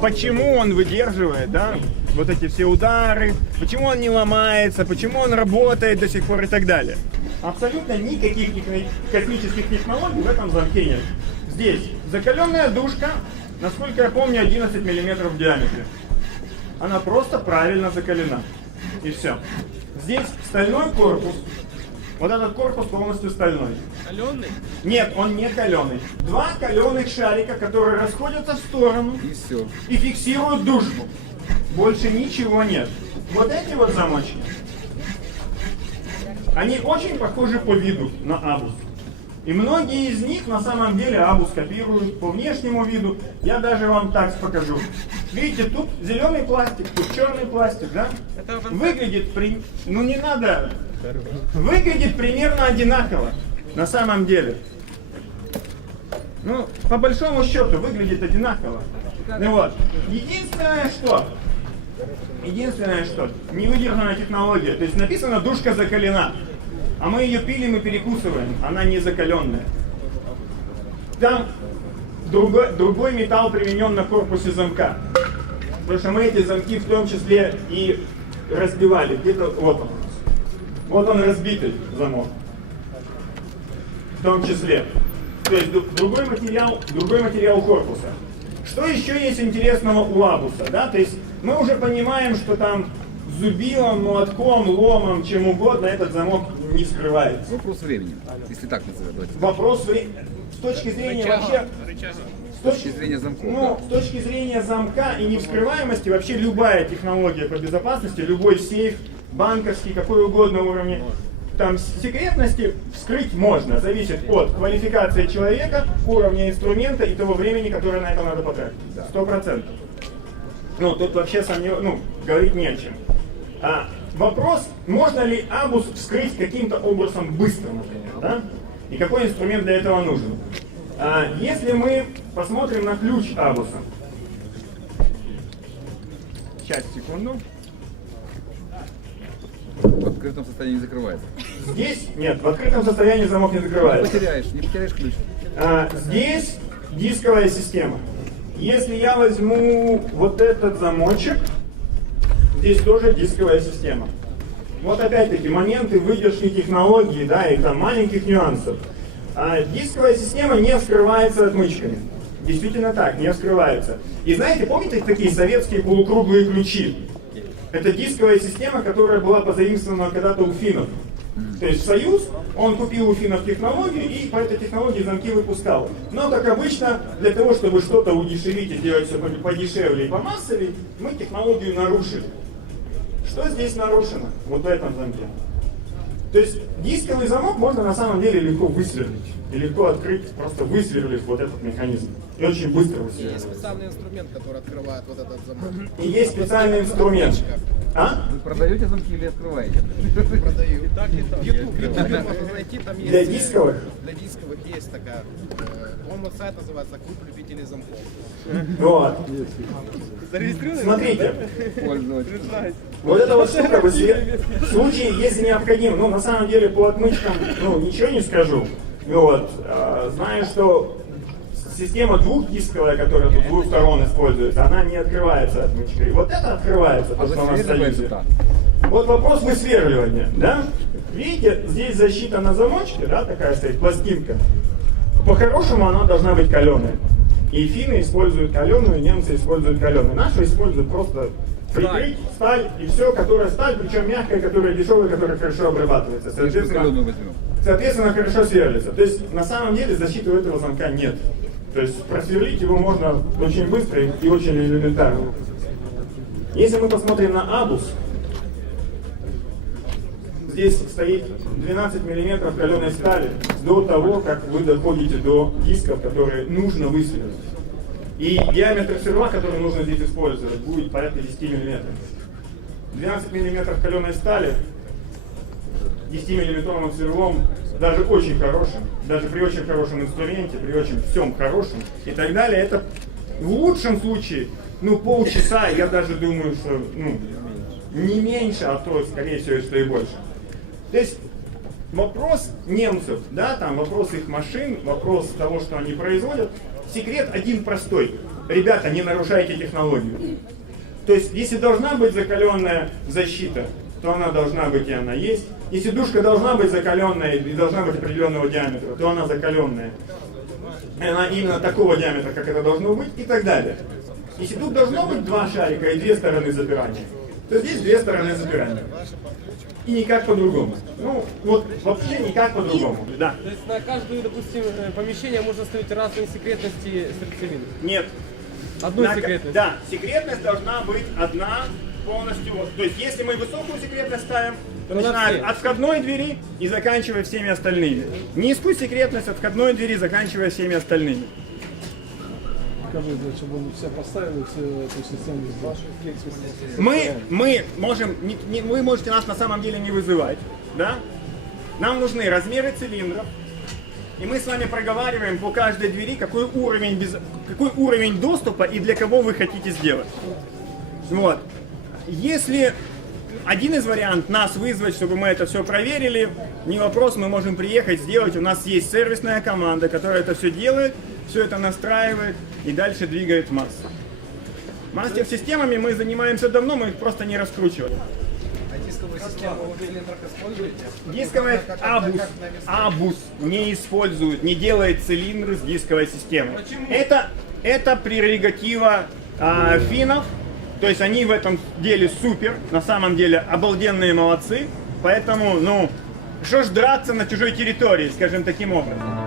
почему он выдерживает, да, вот эти все удары, почему он не ломается, почему он работает до сих пор и так далее. Абсолютно никаких космических технологий в этом замке нет. Здесь закаленная душка, насколько я помню, 11 мм в диаметре. Она просто правильно закалена. И все. Здесь стальной корпус. Вот этот корпус полностью стальной. Каленый? Нет, он не каленый. Два каленых шарика, которые расходятся в сторону И все. и фиксируют дужку. Больше ничего нет. Вот эти вот замочки, они очень похожи по виду на абус. И многие из них на самом деле абус копируют по внешнему виду. Я даже вам так покажу. Видите, тут зеленый пластик, тут черный пластик, да? Выглядит, при... ну не надо, выглядит примерно одинаково на самом деле. Ну, по большому счету, выглядит одинаково. Ну вот. Единственное, что, единственное, что, не выдержана технология. То есть написано душка закалена. А мы ее пилим и перекусываем. Она не закаленная. Там другой, другой металл применен на корпусе замка. Потому что мы эти замки в том числе и разбивали. Где-то вот он. Вот он разбитый замок. В том числе. То есть другой материал, другой материал корпуса. Что еще есть интересного у лабуса? Да? То есть мы уже понимаем, что там зубилом, молотком, ломом, чем угодно этот замок не вскрывается. Вопрос времени, если так называть. Вопрос вре- с точки зрения вообще с точки зрения замков, Ну, с точки зрения замка и невскрываемости, вообще любая технология по безопасности, любой сейф, банковский, какой угодно уровень, там секретности вскрыть можно. Зависит от квалификации человека, уровня инструмента и того времени, которое на это надо потратить. Сто процентов. Ну, тут вообще сомнев... ну, говорить не о чем. А, вопрос, можно ли абус вскрыть каким-то образом быстро, например, да? И какой инструмент для этого нужен? А, если мы посмотрим на ключ абуса. Сейчас, секунду. В открытом состоянии не закрывается. Здесь, нет, в открытом состоянии замок не закрывается. Потеряешь, не потеряешь ключ. А, здесь дисковая система. Если я возьму вот этот замочек, здесь тоже дисковая система. Вот опять-таки моменты выдержки технологии, да, и там маленьких нюансов. А, дисковая система не вскрывается отмычками. Действительно так, не вскрывается. И знаете, помните такие советские полукруглые ключи? Это дисковая система, которая была позаимствована когда-то у финнов. То есть Союз, он купил у финнов технологию и по этой технологии замки выпускал. Но, как обычно, для того, чтобы что-то удешевить и сделать все подешевле и помассовее, мы технологию нарушили. Что здесь нарушено? Вот в этом замке. То есть дисковый замок можно на самом деле легко высверлить. И легко открыть, просто высверлив вот этот механизм. И очень быстро Есть высверлить. специальный инструмент, который открывает вот этот замок. И есть специальный инструмент. А? Вы продаете замки или открываете? Продаю. И так, и так. YouTube, Ютубе можно найти, там есть... Для э, дисковых? Для дисковых есть такая... э, По-моему, сайт называется «Клуб любителей замков». Вот. Зарегистрировали? Смотрите. Вот эта вот штука, в случае, если необходимо, ну, на самом деле, по отмычкам, ну, ничего не скажу. Ну, Вот, а, знаю, что система двухдисковая, которая тут двух сторон используется, она не открывается отмычкой. Вот это открывается, то, А что у нас стоит. так. Вот вопрос высверливания, да? Видите, здесь защита на замочке, да, такая стоит, пластинка. По-хорошему она должна быть каленая. И финны используют каленую, немцы используют каленую. Наши используют просто прикрыть сталь и все, которая сталь, причем мягкая, которая дешевая, которая хорошо обрабатывается. Соответственно, соответственно, хорошо сверлится. То есть на самом деле защиты у этого замка нет. То есть просверлить его можно очень быстро и очень элементарно. Если мы посмотрим на абус, здесь стоит 12 миллиметров каленой стали до того, как вы доходите до дисков, которые нужно высверлить. И диаметр серва, который нужно здесь использовать, будет порядка 10 миллиметров. 12 миллиметров каленой стали 10-миллиметровым сервом, даже очень хорошим, даже при очень хорошем инструменте, при очень всем хорошем и так далее, это в лучшем случае, ну, полчаса, я даже думаю, что, ну, не меньше, а то, скорее всего, что и больше. То есть вопрос немцев, да, там вопрос их машин, вопрос того, что они производят, секрет один простой. ребята, не нарушайте технологию. То есть, если должна быть закаленная защита, то она должна быть и она есть. Если душка должна быть закаленная и должна быть определенного диаметра, то она закаленная. И она именно такого диаметра, как это должно быть, и так далее. Если тут должно быть два шарика и две стороны запирания, то здесь две стороны запирания. И никак по-другому. Ну, вот вообще никак по-другому. Да. То есть на каждую, допустим, э, помещение можно ставить разные секретности сердцевин. Нет. Одну На- секретность. Да, секретность должна быть одна полностью. Вот. То есть, если мы высокую секретность ставим, то То на начиная все. от входной двери и заканчивая всеми остальными. Низкую секретность от входной двери, заканчивая всеми остальными. Скажи, чтобы он все поставили, все эту систему. Мы, мы можем, не- не- вы можете нас на самом деле не вызывать, да? Нам нужны размеры цилиндров, и мы с вами проговариваем по каждой двери, какой уровень, без, какой уровень доступа и для кого вы хотите сделать. Вот. Если один из вариантов нас вызвать, чтобы мы это все проверили, не вопрос, мы можем приехать, сделать. У нас есть сервисная команда, которая это все делает, все это настраивает и дальше двигает массы. Мастер-системами мы занимаемся давно, мы их просто не раскручиваем. А как- абус, абус не использует, не делает цилиндры с дисковой системой. Это, это прерогатива а, финнов, то есть они в этом деле супер, на самом деле обалденные молодцы, поэтому, ну, что ж драться на чужой территории, скажем таким образом.